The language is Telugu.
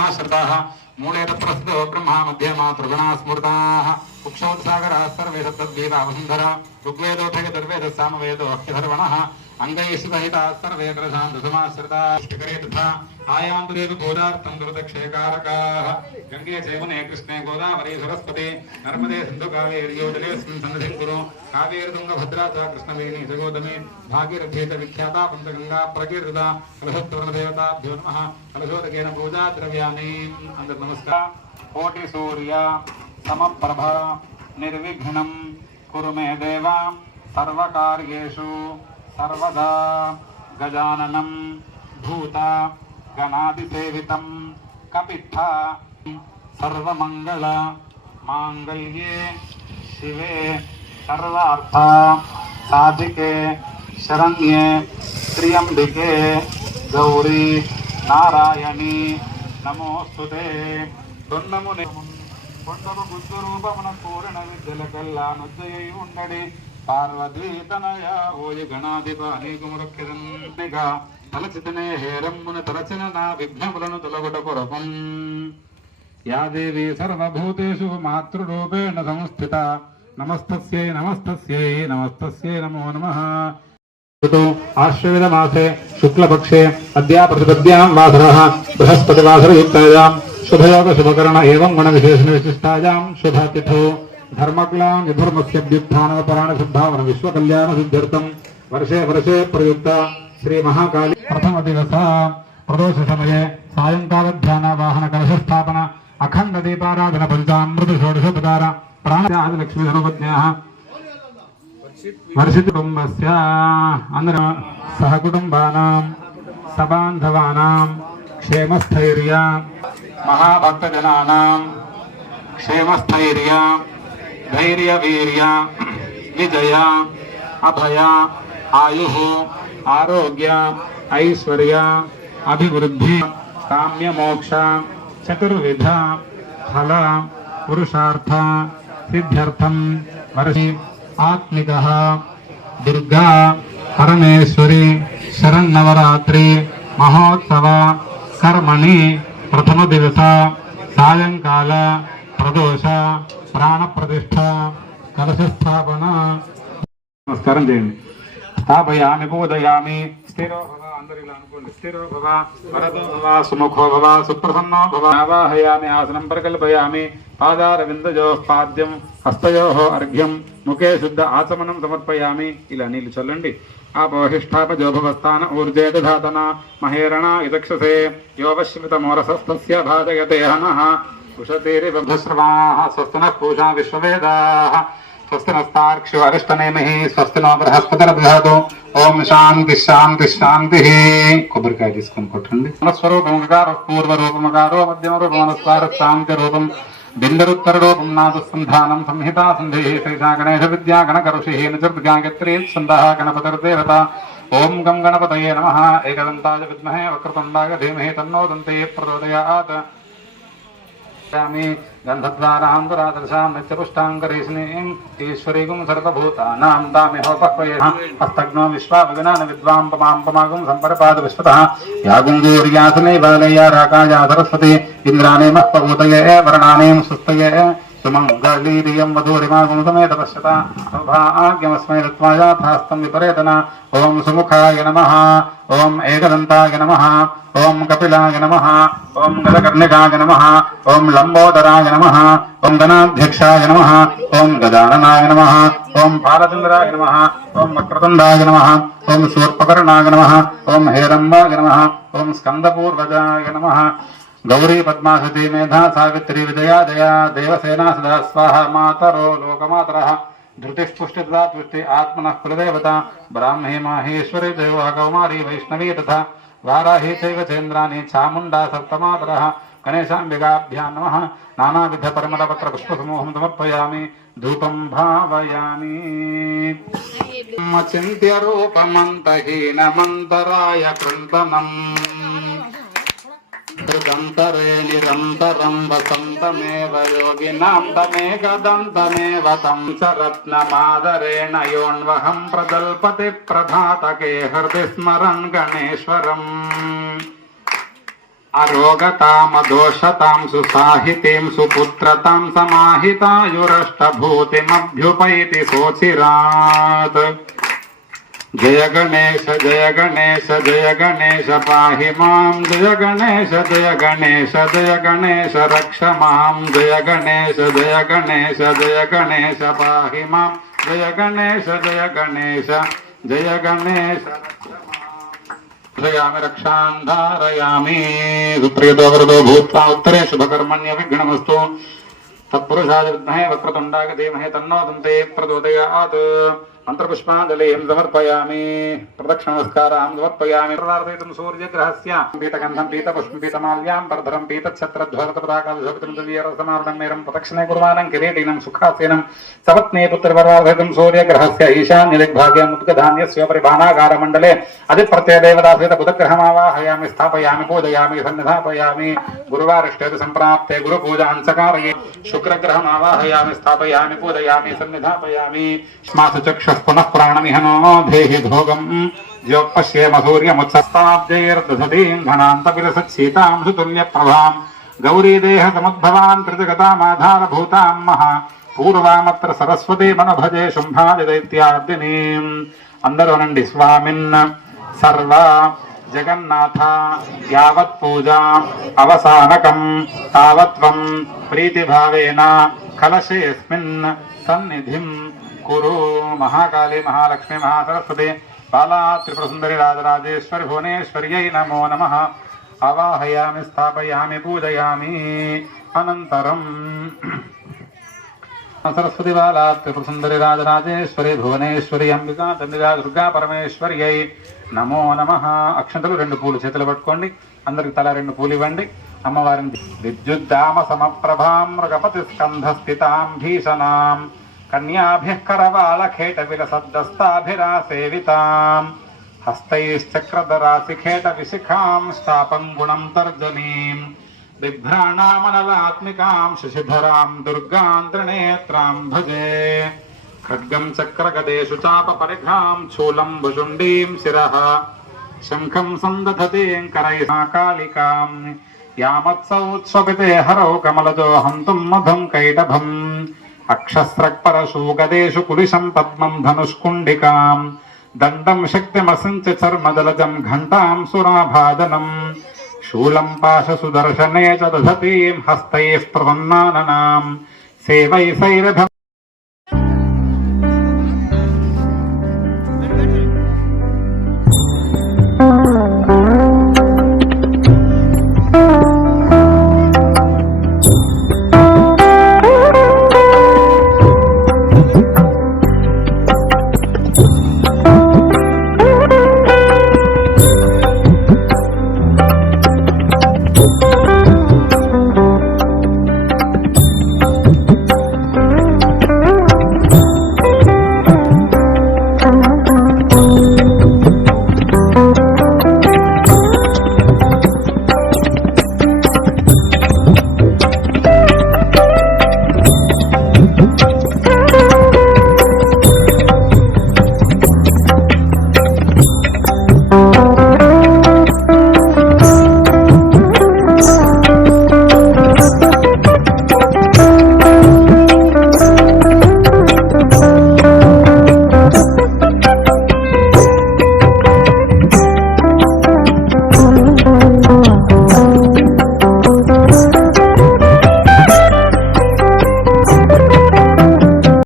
समाश्रिताः मूले तत्रस्तो ब्रह्मा मध्ये मातृगुणाः स्मृताः कुक्षोत्सागराः सर्वे सप्तद्वीपा वसुन्धरा ऋग्वेदोऽथर्ववेदः सामवेदो अख्यधर्वणः अंगैस्तहिताः सर्वे प्रशान्तसमाश्रिताः तथा आयान्तु गोदार्थं दुर्दक्षेकारकाः गंगे चैवने कृष्णे गोदावरी सरस्वती नर्मदे सिन्धु कावेरी जलेऽस्मिन् सन्निधिं कुरु कावेरी तुङ्गभद्रा च कृष्णवेणी जगोदमे भागीरथी च विख्याता पञ्चगङ्गा प्रकीर्तिता कलशोत्तरणदेवताभ्यो नमः कलशोदकेन पूजाद्रव्याणि अंदर नमस्कार कोटि सूर्य समप्रभा निर्विघ्नं कुरु मे देवा सर्वकार्येषु सर्वदा गजाननं भूता गणादिसेवितं कपित्था सर्वमंगल मांगल्ये शिवे सर्वार्थ साधिके शरण्ये त्र्यंबिके गौरी नारायणी नमोस्तुते दొన్నమునే కొండము గుద్దురూపమున పూరణ విద్యల కల్లానుద్దయై ఉండడి పార్వతీ తనయ ఓయ గణాధిప అనేకమురక్షితనిగా తలచితనే హేరమ్మున తలచిన నా విఘ్నములను తొలగొట కొరకం యా దేవి సర్వభూతేషు మాతృరూపేణ సంస్థిత నమస్తస్యై నమస్తస్యై నమస్తస్యై నమో నమః आश्वयुध मासे शुक्लपक्षे अद्या प्रतिपद्यां वासरः बृहस्पतिवासरयुक्तायां शुभयोग शुभकर्ण एवं गुणविशेषण विशिष्टायां शुभतिथौ धर्मक्लां विधर्मस्योत्थानपराण शुद्धावन विश्वकल्याण सिद्ध्यर्थं वर्षे वर्षे प्रयुक्ता श्री महाकाली प्रथम दिवस प्रदोष समये सायंकाल ध्यान वाहन कलश स्थापन अखंड दीपाराधन पंचामृत षोडशोपचार प्राणादि लक्ष्मी धर्मपत्न्याः वर्षित कुटुंबस्य अंदर सहकुटुंबानां सबांधवानां क्षेमस्थैर्य महाभक्तजनानां क्षेमस्थैर्य धैर्य वीर्य विजय अभय आयुः आरोग्य ऐश्वर्य अभिवृद्धि काम्य मोक्ष चतुर्विध फल पुरुषार्थ सिद्ध्यर्थं वर्षि आत्मिकः दुर्गा परमेश्वरी शरन्नवरात्रि महोत्सव कर्मणि प्रथम दिवस सायंकाल प्रदोष प्राण प्रतिष्ठा कलश स्थापन नमस्कारं చేయండి स्थापयामि पूजयामि स्थिरो भव अंदर ఇలా అనుకోండి स्थिरो भव वरदो भव सुमुखो भव सुप्रसन्नो भव आवाहयामि आसनं प्रकल्पयामि पादारविन्दयोः पाद्यं हस्तयोः अर्घ्यं मुखे शुद्ध आचमनं समर्पयामि ఇలా నీళ్ళు చల్లండి आपोहिष्ठापजो भवस्थान ऊर्जे दधातना महेरणा इदक्षसे योवश्वितमोरसस्तस्य भाजयते हनः उषतीरिबुधश्रवाः स्वस्तिनः पूषा विश्ववेदाः स्वस्ति नस्तार्क्ष्यो अरिष्टनेमिः स्वस्ति नो बृहस्पतिर्दधातु ओम शांति शांति शांति కొబ్బరికాయ తీసుకొని కొట్టండి మనస్వరూపమకారో పూర్వరూపమకారో మధ్యమరూపమనస్కార శాంతి రూపం బిందరుత్తర రూపం నాదసంధానం సంహితా సంధేః శ్రీశా గణేశ విద్యా గణకరుషిః నిజర్గాయత్రీ ఛందః గణపతిర్దేవత ఓం గం గణపతయే నమః ఏకదంతాయ విద్మహే వక్రతుండాయ ధీమహి తన్నో దంతే ప్రచోదయాత్ गंधद्वारांतरादर्शां नित्यपुष्टांगरीष्णीं ईश्वरीगुं सर्वभूतानां दामिहोपक्वयेह हस्तग्नो विश्वावगनान विद्वां पमां पमागुं संपरपाद विश्वतः यागुंगूर्यासने बालया राकाया सरस्वती इंद्राणे महपभूतये वर्णानें सुस्तये सुमंगलीरियं वधूरिमागुं समेत पश्यता सौभाग्यमस्मै दत्त्वायाथास्तं विपरेतना ओम सुमुखाय नमः ओम एकदन्ताय नमः ओम कपिलाय नमः ओम गजकर्णिकाय नमः ओम लंबोदराय नमः ओम गणाध्यक्षाय नमः ओम गजाननाय नमः ओम बालचंद्राय नमः ओम वक्रतुंडाय नमः ओम शूर्पकर्णाय नमः ओम हेरंबाय नमः ओम स्कंदपूर्वजाय नमः गौरी पद्मासती मेधा सावित्री विजया दया देवसेना सदा स्वाहा मातरो लोकमातरः धृतिष्पुष्टिदा तुष्टि आत्मनः कुलदेवता ब्राह्मी माहेश्वरी देवः कौमारी वैष्णवी तथा वाराही चैव चेन्द्राणि चामुण्डा सप्तमातरः गणेशाम्बिकाभ्यां नमः नानाविध परिमलपत्र पुष्पसमूहं समर्पयामि धूपं भावयामि चिन्त्य रूपमन्तहीनमन्तराय कृन्तनम् कृतन्तरे निरन्तरं वसन्तमेव योगिनां तमेकदन्तमेव तं च रत्नमादरेण योऽन्वहं प्रजल्पति प्रभातके हृदि स्मरन् गणेश्वरम् అరోగతామదోషతాం సుసాహితీం సుపుత్రతాం సమాహితాయురష్టభూతిమభ్యుపైతి సోచిరాత్. జయ గణేశ జయ గణేశ జయ గణేశ పాహి మాం. జయ గణేశ జయ గణేశ జయ గణేశ రక్ష మాం. జయ గణేశ జయ గణేశ జయ గణేశ పాహి మాం. జయ గణేశ జయ గణేశ జయ గణేశ రక్షయామి రక్షాం ధారయామి. సుప్రియతో వరదో భూత్వా ఉత్తరే శుభకర్మణ్య విఘ్నమస్తు. తత్పురుషాయ విద్మహే వక్రతుండాయ ధీమహి తన్నో దంతే ప్రచోదయాత్. మంత్రపుష్పాంజలిం సమర్పయామి. ప్రదక్షిణ నమస్కారం సమర్పయామి. ప్రార్థయితుం సూర్యగ్రహస్య పీతగంధం పీతపుష్పం పీతమాల్యాం పరధరం పీతఛత్రధ్వరతపతాకాశోభితం దివ్యరసమార్గం మేరం ప్రదక్షిణే కుర్వాణం కిరీటినం సుఖాసీనం సపత్నే పుత్రవరార్థయితుం సూర్యగ్రహస్య ఈశాన్యదిగ్భాగే ముద్గధాన్యస్యోపరి బాణాగారమండలే అధిప్రత్యదేవదాసేత బుధగ్రహమావాహయామి స్థాపయామి పూజయామి సన్నిధాపయామి. గురువారిష్టేతు సంప్రాప్తే గురుపూజాన్ సకారయే. శుక్రగ్రహమావాహయామి స్థాపయామి పూజయామి సన్నిధాపయామి. శ్మాసు చక్షుః పునః ప్రాణమిహనో దేహి భోగం. జ్యోపశ్యేమ సూర్యముత్సస్తాబ్జైర్దధతీం ఘనాంతపిలసత్సీతాం సుతుల్యప్రభాం. గౌరీదేహ సముద్భవాన్ త్రిజగతామాధారభూతాం మహా పూర్వామత్ర సరస్వతీ మనభజే శుంభాది దైత్యార్దినీం. అందరూ అనండి. స్వామిన్ సర్వ జగన్నాథ యావత్ పూజా అవసానకం తావత్వం ప్రీతిభావేన కలశేస్మిన్ సన్నిధిం కురు. మహాకాళీ మహాలక్ష్మి మహాసరస్వతి బాలా త్రిపురసుందరి రాజరాజేశ్వరి భువనేశ్వర్యై నమో నమః. ఆవాహయామి స్థాపయామి పూజయామి. అనంతరం సరస్వతి బాలా త్రిపురసుందరి రాజరాజేశ్వరి భువనేశ్వరి అంబికా చండికా దుర్గా పరమేశ్వర్యై నమో నమః. అక్షంతలు 2 పూలు చేతులు పట్టుకోండి. అందరికి తల 2 పూలు ఇవ్వండి. అమ్మవారిని విద్యుద్దామ సమప్రభాం మృగపతి స్కంధ స్థితాం భీషణాం కన్యాభిః కరవాళఖేట విలసద్దస్తాభిరాసేవితాం హస్తైశ్చక్రధరాశిఖేట విశిఖాం స్థాపం గుణం తర్జనీం బిభ్రాణామనలాత్మికాం శశిధరాం దుర్గాం త్రినేత్రాం భజే. ఖడ్గం చక్రగదేషు చాప పరిఘాం శూలం భుజుండీం శిరః శంఖం సందధతీం కరైః కాళికాం యామత్సౌత్స్వపితే హరౌ కమలజో హంతుం మధుం కైటభం అక్షస్రక్పరశూగదేషు కులిశం పద్మం ధనుష్కుండికాం దండం శక్తిమసించ చర్మదలజం ఘంటాం సురాభాదనం శూలం పాశసుదర్శనే చ దధతీం హస్తైః ప్రసన్నాననాం సేవైసైరథ